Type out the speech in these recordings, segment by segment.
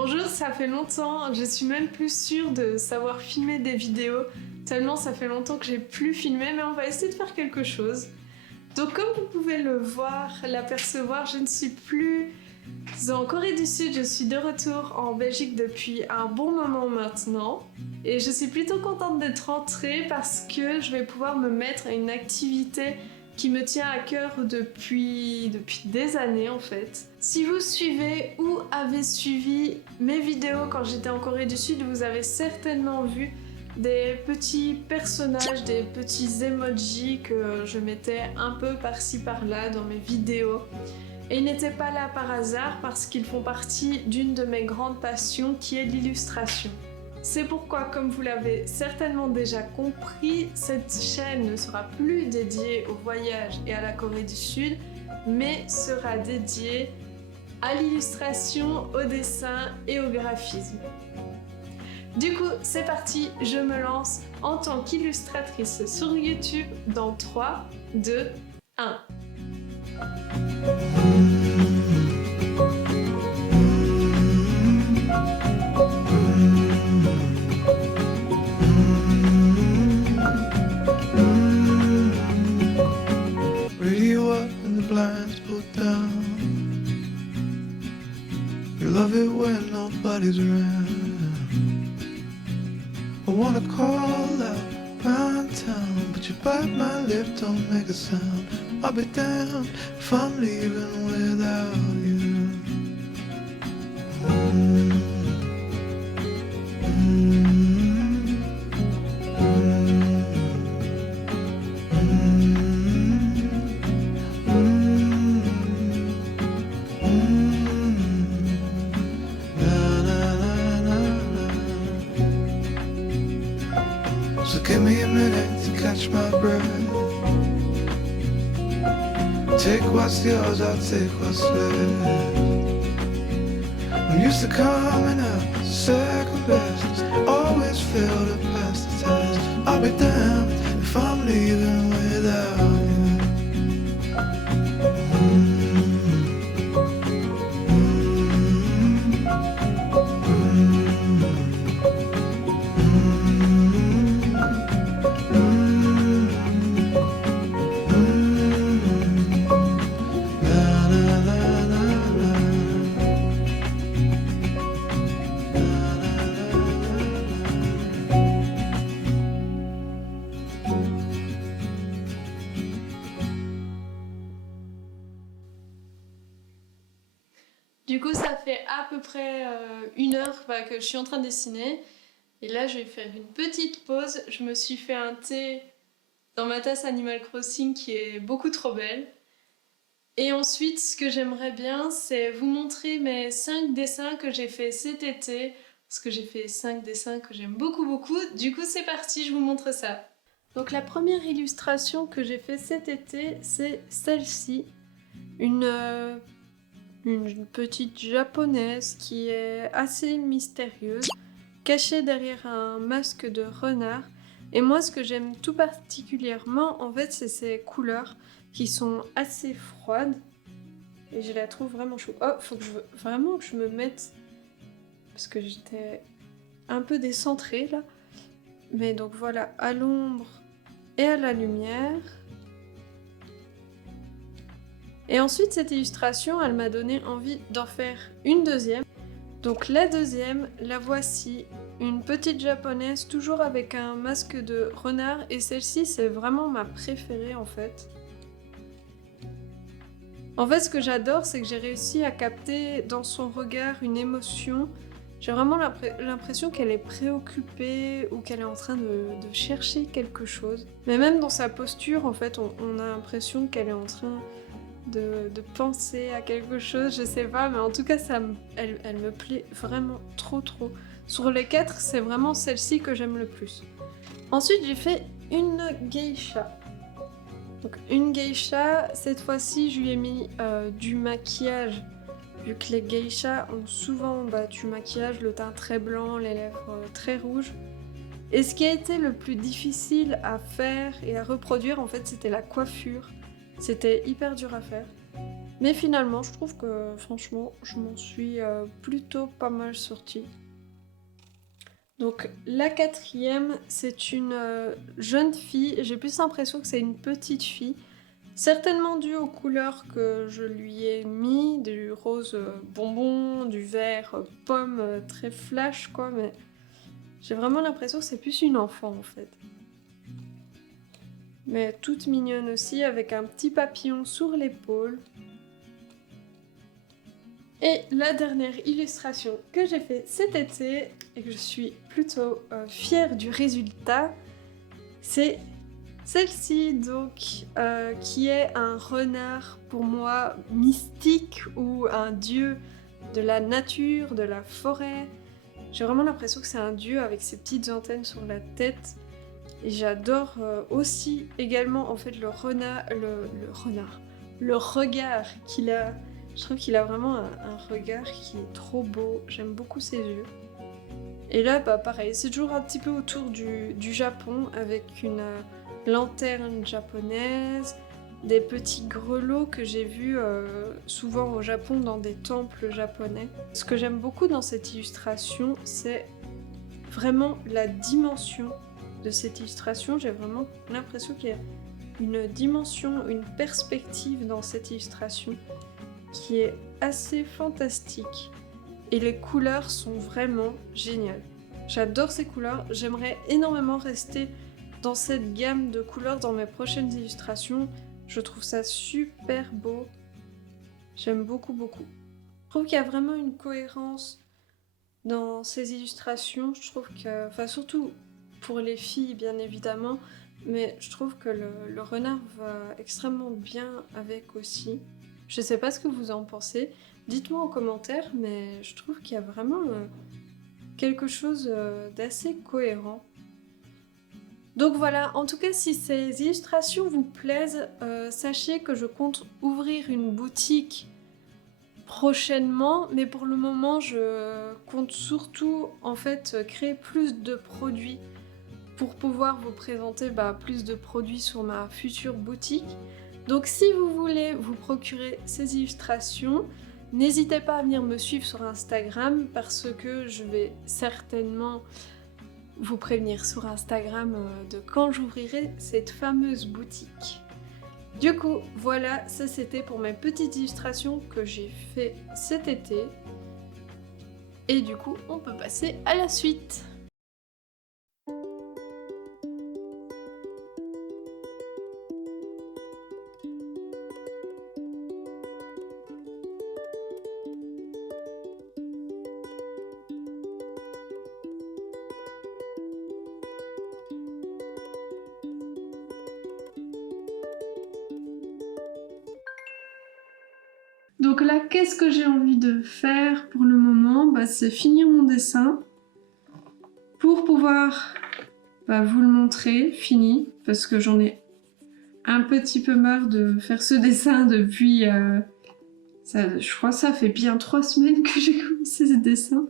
Bonjour, ça fait longtemps, je suis même plus sûre de savoir filmer des vidéos, tellement ça fait longtemps que j'ai plus filmé, mais on va essayer de faire quelque chose. Donc comme vous pouvez le voir, l'apercevoir, je ne suis plus en Corée du Sud, je suis de retour en Belgique depuis un bon moment maintenant. Et je suis plutôt contente d'être rentrée parce que je vais pouvoir me mettre à une activité qui me tient à cœur depuis des années en fait. Si vous suivez ou avez suivi mes vidéos quand j'étais en Corée du Sud, vous avez certainement vu des petits personnages, des petits emojis que je mettais un peu par-ci par-là dans mes vidéos. Et ils n'étaient pas là par hasard parce qu'ils font partie d'une de mes grandes passions qui est l'illustration. C'est pourquoi, comme vous l'avez certainement déjà compris, cette chaîne ne sera plus dédiée au voyage et à la Corée du Sud, mais sera dédiée à l'illustration, au dessin et au graphisme. Du coup, c'est parti, je me lance en tant qu'illustratrice sur YouTube dans 3, 2, 1. Radio up and the blinds pulled down. You love it when nobody's around. I wanna call out round town, but you bite my lip, don't make a sound. I'll be damned if I'm leaving without you. So give me a minute to catch my breath. Take what's yours, I'll take what's left. I'm used to coming up second best. Always fail to pass the test. I'll be damned if I'm leaving without you. Du coup, ça fait à peu près 1 heure que je suis en train de dessiner. Et là, je vais faire une petite pause. Je me suis fait un thé dans ma tasse Animal Crossing qui est beaucoup trop belle. Et ensuite, ce que j'aimerais bien, c'est vous montrer mes 5 dessins que j'ai fait cet été. Parce que j'ai fait 5 dessins que j'aime beaucoup, beaucoup. Du coup, c'est parti, je vous montre ça. Donc la première illustration que j'ai fait cet été, c'est celle-ci. Une petite japonaise qui est assez mystérieuse, cachée derrière un masque de renard. Et moi, ce que j'aime tout particulièrement, en fait, c'est ses couleurs qui sont assez froides. Et je la trouve vraiment chou. Oh, faut que vraiment que je me mette... Parce que j'étais un peu décentrée, là. Mais donc voilà, à l'ombre et à la lumière... Et ensuite, cette illustration, elle m'a donné envie d'en faire une deuxième. Donc la deuxième, la voici, une petite japonaise, toujours avec un masque de renard. Et celle-ci, c'est vraiment ma préférée en fait. En fait, ce que j'adore, c'est que j'ai réussi à capter dans son regard une émotion. J'ai vraiment l'impression qu'elle est préoccupée ou qu'elle est en train de chercher quelque chose. Mais même dans sa posture, en fait, on a l'impression qu'elle est en train... De penser à quelque chose, je sais pas, mais en tout cas, elle me plaît vraiment trop. Sur les 4, c'est vraiment celle-ci que j'aime le plus. Ensuite, j'ai fait une geisha. Donc une geisha, cette fois-ci, je lui ai mis du maquillage. Vu que les geishas ont souvent du maquillage, le teint très blanc, les lèvres très rouges. Et ce qui a été le plus difficile à faire et à reproduire, en fait, c'était la coiffure. C'était hyper dur à faire. Mais finalement, je trouve que franchement, je m'en suis plutôt pas mal sortie. Donc la quatrième, c'est une jeune fille. J'ai plus l'impression que c'est une petite fille. Certainement dû aux couleurs que je lui ai mis, du rose bonbon, du vert pomme très flash quoi, mais j'ai vraiment l'impression que c'est plus une enfant en fait. Mais toute mignonne aussi, avec un petit papillon sur l'épaule. Et la dernière illustration que j'ai fait cet été, et que je suis plutôt fière du résultat, c'est celle-ci, donc, qui est un renard pour moi mystique ou un dieu de la nature, de la forêt. J'ai vraiment l'impression que c'est un dieu avec ses petites antennes sur la tête. Et j'adore aussi également en fait le regard qu'il a. Je trouve qu'il a vraiment un regard qui est trop beau. J'aime beaucoup ses yeux. Et là, bah pareil, c'est toujours un petit peu autour du Japon avec une lanterne japonaise, des petits grelots que j'ai vus souvent au Japon dans des temples japonais. Ce que j'aime beaucoup dans cette illustration, c'est vraiment la dimension de cette illustration. J'ai vraiment l'impression qu'il y a une dimension, une perspective dans cette illustration qui est assez fantastique. Et les couleurs sont vraiment géniales. J'adore ces couleurs, j'aimerais énormément rester dans cette gamme de couleurs dans mes prochaines illustrations. Je trouve ça super beau. J'aime beaucoup, beaucoup. Je trouve qu'il y a vraiment une cohérence dans ces illustrations. Je trouve que, enfin surtout pour les filles bien évidemment, mais je trouve que le renard va extrêmement bien avec aussi. Je sais pas ce que vous en pensez, dites-moi en commentaire, mais je trouve qu'il y a vraiment quelque chose d'assez cohérent. Donc voilà, en tout cas si ces illustrations vous plaisent, sachez que je compte ouvrir une boutique prochainement, mais pour le moment je compte surtout en fait créer plus de produits pour pouvoir vous présenter plus de produits sur ma future boutique. Donc si vous voulez vous procurer ces illustrations, n'hésitez pas à venir me suivre sur Instagram parce que je vais certainement vous prévenir sur Instagram de quand j'ouvrirai cette fameuse boutique. Du coup, voilà, ça c'était pour mes petites illustrations que j'ai fait cet été. Et du coup, on peut passer à la suite. Donc là, qu'est-ce que j'ai envie de faire pour le moment? C'est finir mon dessin pour pouvoir vous le montrer fini, parce que j'en ai un petit peu marre de faire ce dessin depuis... je crois que ça fait bien 3 semaines que j'ai commencé ce dessin,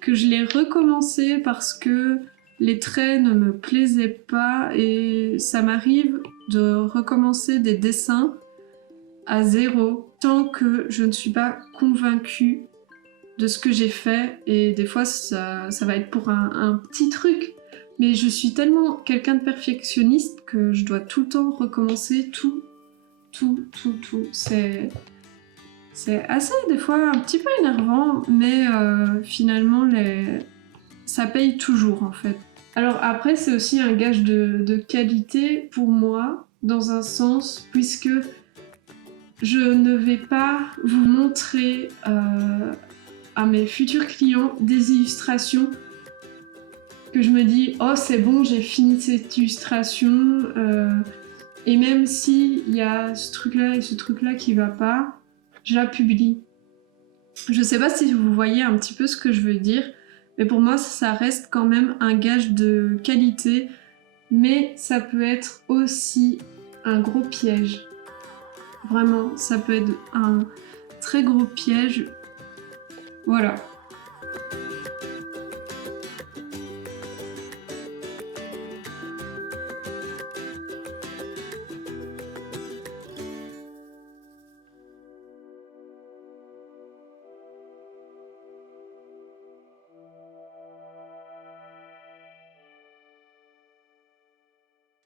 que je l'ai recommencé parce que les traits ne me plaisaient pas et ça m'arrive de recommencer des dessins à zéro tant que je ne suis pas convaincue de ce que j'ai fait, et des fois ça va être pour un petit truc, mais je suis tellement quelqu'un de perfectionniste que je dois tout le temps recommencer tout. C'est assez des fois un petit peu énervant, mais finalement ça paye toujours en fait. Alors après c'est aussi un gage de qualité pour moi, dans un sens, puisque je ne vais pas vous montrer à mes futurs clients des illustrations que je me dis « Oh c'est bon, j'ai fini cette illustration et même s'il y a ce truc-là et ce truc-là qui va pas, je la publie. » Je sais pas si vous voyez un petit peu ce que je veux dire, mais pour moi ça reste quand même un gage de qualité, mais ça peut être aussi un gros piège. Vraiment, ça peut être un très gros piège. Voilà.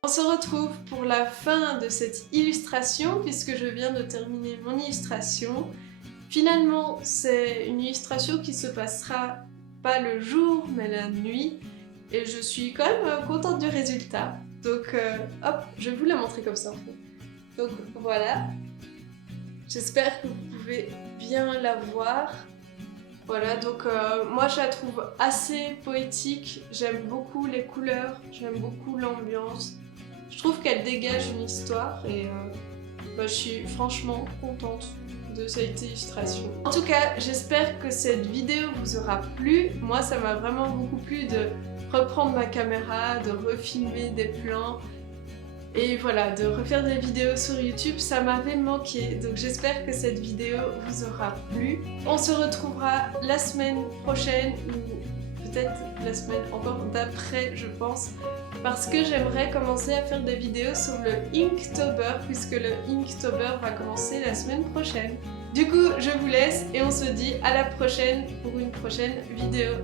On se retrouve pour la fin de cette illustration puisque je viens de terminer mon illustration. Finalement, c'est une illustration qui se passera pas le jour mais la nuit et je suis quand même contente du résultat. Donc hop, je vais vous la montrer comme ça en fait. Donc voilà, j'espère que vous pouvez bien la voir. Voilà, donc moi je la trouve assez poétique, j'aime beaucoup les couleurs, j'aime beaucoup l'ambiance. Je trouve qu'elle dégage une histoire et je suis franchement contente de cette illustration. En tout cas, j'espère que cette vidéo vous aura plu. Moi ça m'a vraiment beaucoup plu de reprendre ma caméra, de refilmer des plans. Et voilà, de refaire des vidéos sur YouTube, ça m'avait manqué. Donc j'espère que cette vidéo vous aura plu. On se retrouvera la semaine prochaine ou peut-être la semaine encore d'après, je pense. Parce que j'aimerais commencer à faire des vidéos sur le Inktober, puisque le Inktober va commencer la semaine prochaine. Du coup, je vous laisse et on se dit à la prochaine pour une prochaine vidéo.